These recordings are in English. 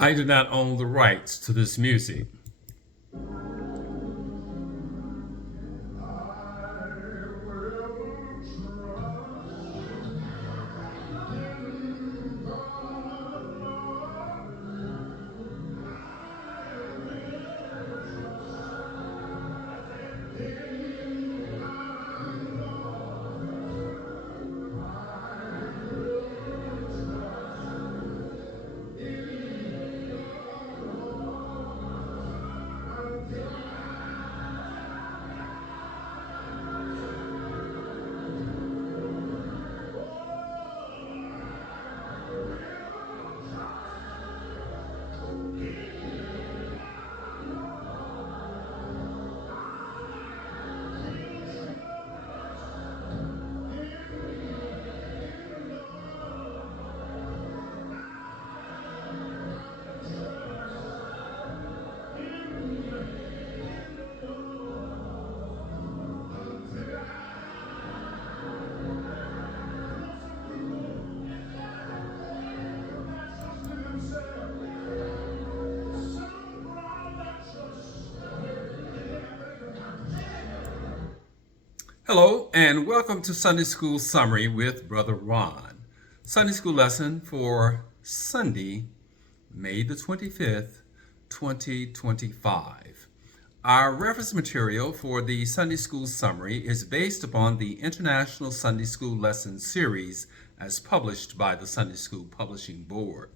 I do not own the rights to this music. Hello, and welcome to Sunday School Summary with Brother Ron. Sunday School lesson for Sunday, May the 25th, 2025. Our reference material for the Sunday School Summary is based upon the International Sunday School Lesson Series as published by the Sunday School Publishing Board.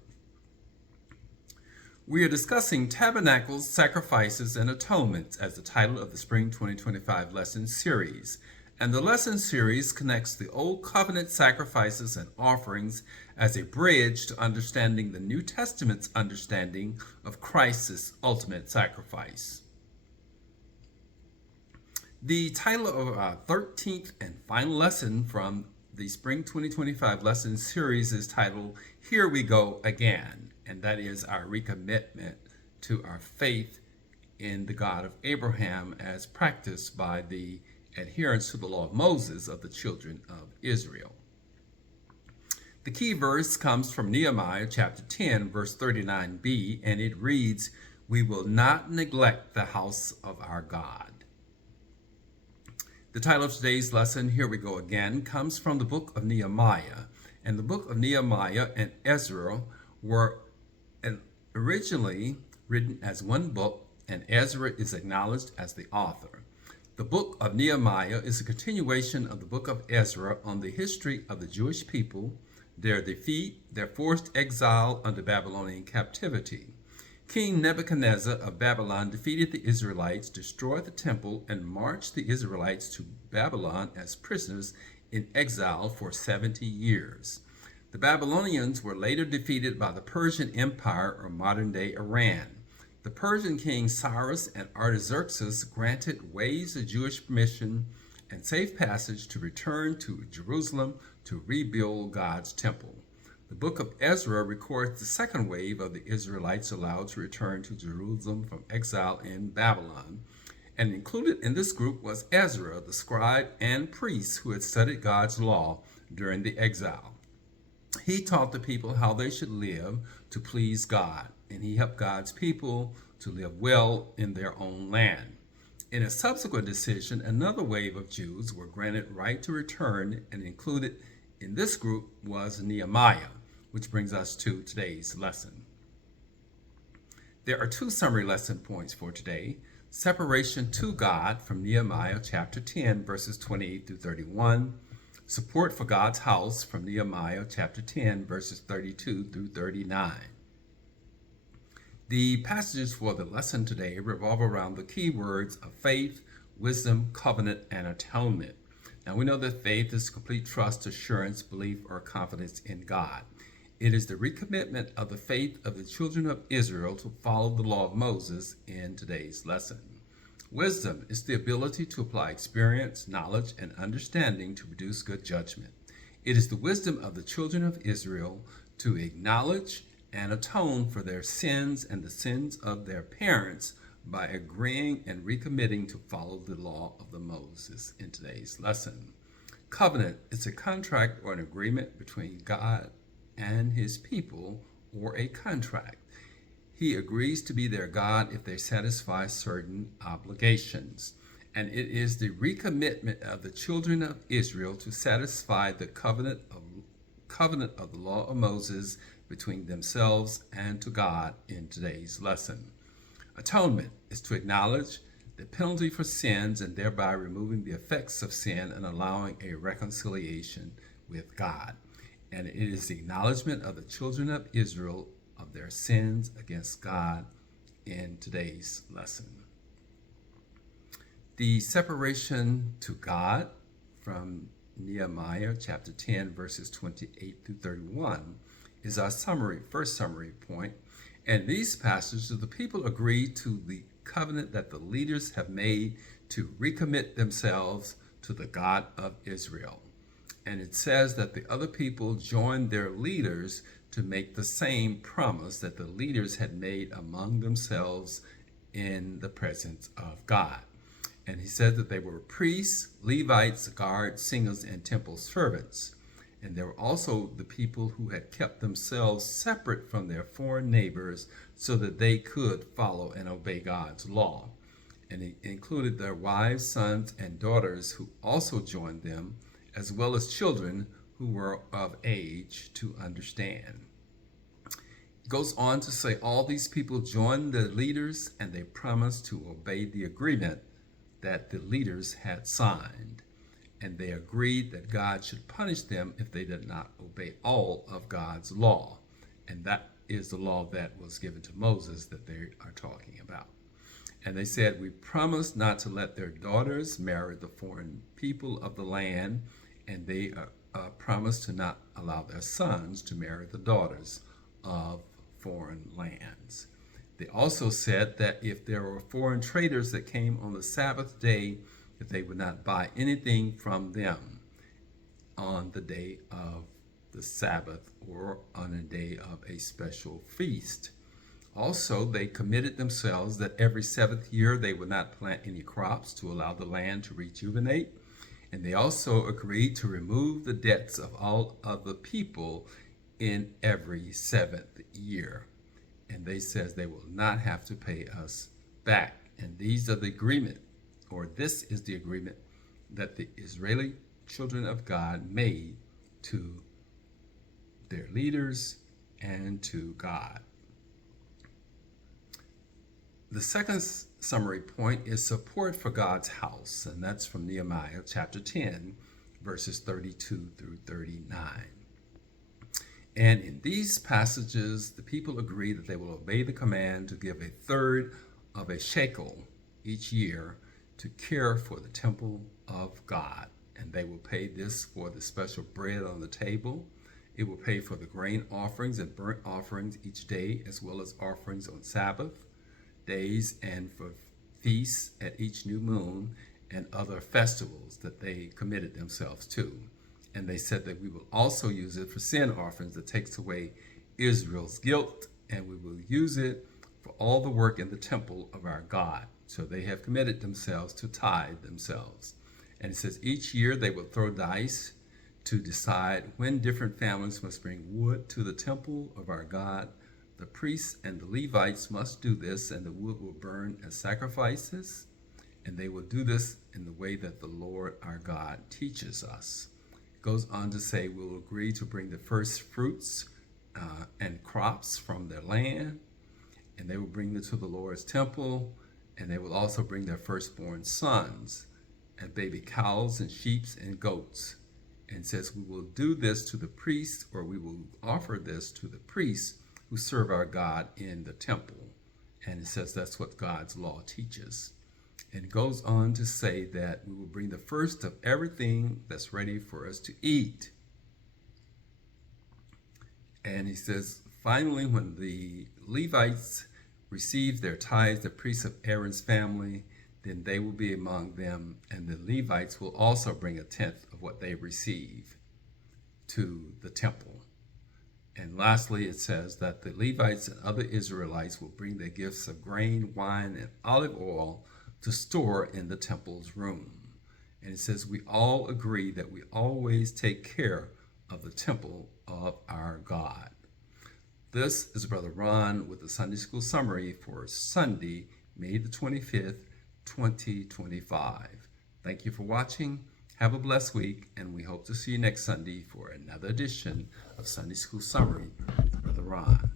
We are discussing Tabernacles, Sacrifices, and Atonements as the title of the Spring 2025 Lesson Series. And the lesson series connects the Old Covenant sacrifices and offerings as a bridge to understanding the New Testament's understanding of Christ's ultimate sacrifice. The title of our 13th and final lesson from the Spring 2025 lesson series is titled, Here We Go Again, and that is our recommitment to our faith in the God of Abraham as practiced by the adherence to the law of Moses of the children of Israel. The key verse comes from Nehemiah chapter 10, verse 39b, and it reads, We will not neglect the house of our God. The title of today's lesson, Here We Go Again, comes from the book of Nehemiah. And the book of Nehemiah and Ezra were originally written as one book, and Ezra is acknowledged as the author. The book of Nehemiah is a continuation of the book of Ezra on the history of the Jewish people, their defeat, their forced exile under Babylonian captivity. King Nebuchadnezzar of Babylon defeated the Israelites, destroyed the temple, and marched the Israelites to Babylon as prisoners in exile for 70 years. The Babylonians were later defeated by the Persian Empire, or modern-day Iran. The Persian king Cyrus and Artaxerxes granted waves of Jewish permission and safe passage to return to Jerusalem to rebuild God's temple. The book of Ezra records the second wave of the Israelites allowed to return to Jerusalem from exile in Babylon. And included in this group was Ezra, the scribe and priest who had studied God's law during the exile. He taught the people how they should live to please God, and he helped God's people to live well in their own land. In a subsequent decision, another wave of Jews were granted right to return, and included in this group was Nehemiah, which brings us to today's lesson. There are two summary lesson points for today. Separation to God from Nehemiah chapter 10, verses 28 through 31. Support for God's house from Nehemiah chapter 10, verses 32 through 39. The passages for the lesson today revolve around the key words of faith, wisdom, covenant, and atonement. Now we know that faith is complete trust, assurance, belief, or confidence in God. It is the recommitment of the faith of the children of Israel to follow the law of Moses in today's lesson. Wisdom is the ability to apply experience, knowledge, and understanding to produce good judgment. It is the wisdom of the children of Israel to acknowledge and atone for their sins and the sins of their parents by agreeing and recommitting to follow the law of the Moses in today's lesson. Covenant is a contract or an agreement between God and his people, or a contract. He agrees to be their God if they satisfy certain obligations. And it is the recommitment of the children of Israel to satisfy the covenant of the law of Moses between themselves and to God in today's lesson. Atonement is to acknowledge the penalty for sins and thereby removing the effects of sin and allowing a reconciliation with God. And it is the acknowledgement of the children of Israel of their sins against God in today's lesson. The separation to God from Nehemiah chapter 10 verses 28 through 31 is our first summary point. And these passages, the people agree to the covenant that the leaders have made to recommit themselves to the God of Israel. And it says that the other people joined their leaders to make the same promise that the leaders had made among themselves in the presence of God. And he said that they were priests, Levites, guards, singers, and temple servants. And there were also the people who had kept themselves separate from their foreign neighbors so that they could follow and obey God's law. And it included their wives, sons, and daughters who also joined them, as well as children who were of age to understand. It goes on to say all these people joined the leaders and they promised to obey the agreement that the leaders had signed. And they agreed that God should punish them if they did not obey all of God's law. And that is the law that was given to Moses that they are talking about. And they said, we promise not to let their daughters marry the foreign people of the land, and they promised to not allow their sons to marry the daughters of foreign lands. They also said that if there were foreign traders that came on the Sabbath day, that they would not buy anything from them on the day of the Sabbath or on a day of a special feast. Also, they committed themselves that every seventh year they would not plant any crops to allow the land to rejuvenate. And they also agreed to remove the debts of all of the people in every seventh year. And they says they will not have to pay us back. And these are the agreement, or this is the agreement that the Israeli children of God made to their leaders and to God. The second summary point is support for God's house, and that's from Nehemiah chapter 10, verses 32 through 39. And in these passages, the people agree that they will obey the command to give a third of a shekel each year to care for the temple of God. And they will pay this for the special bread on the table. It will pay for the grain offerings and burnt offerings each day, as well as offerings on Sabbath days and for feasts at each new moon and other festivals that they committed themselves to. And they said that we will also use it for sin offerings that takes away Israel's guilt, and we will use it for all the work in the temple of our God. So they have committed themselves to tithe themselves. And it says each year they will throw dice to decide when different families must bring wood to the temple of our God. The priests and the Levites must do this, and the wood will burn as sacrifices, and they will do this in the way that the Lord our God teaches us. It goes on to say we will agree to bring the first fruits and crops from their land, and they will bring them to the Lord's temple, and they will also bring their firstborn sons and baby cows and sheep and goats. And it says we will do this to the priests, or we will offer this to the priests who serve our God in the temple. And it says that's what God's law teaches. And it goes on to say that we will bring the first of everything that's ready for us to eat. And he says, finally, when the Levites receive their tithes, the priests of Aaron's family, then they will be among them, and the Levites will also bring a tenth of what they receive to the temple. And lastly, it says that the Levites and other Israelites will bring their gifts of grain, wine, and olive oil to store in the temple's room. And it says we all agree that we always take care of the temple of our God. This is Brother Ron with the Sunday School Summary for Sunday, May the 25th, 2025. Thank you for watching. Have a blessed week, and we hope to see you next Sunday for another edition of Sunday School Summary with Brother Ron.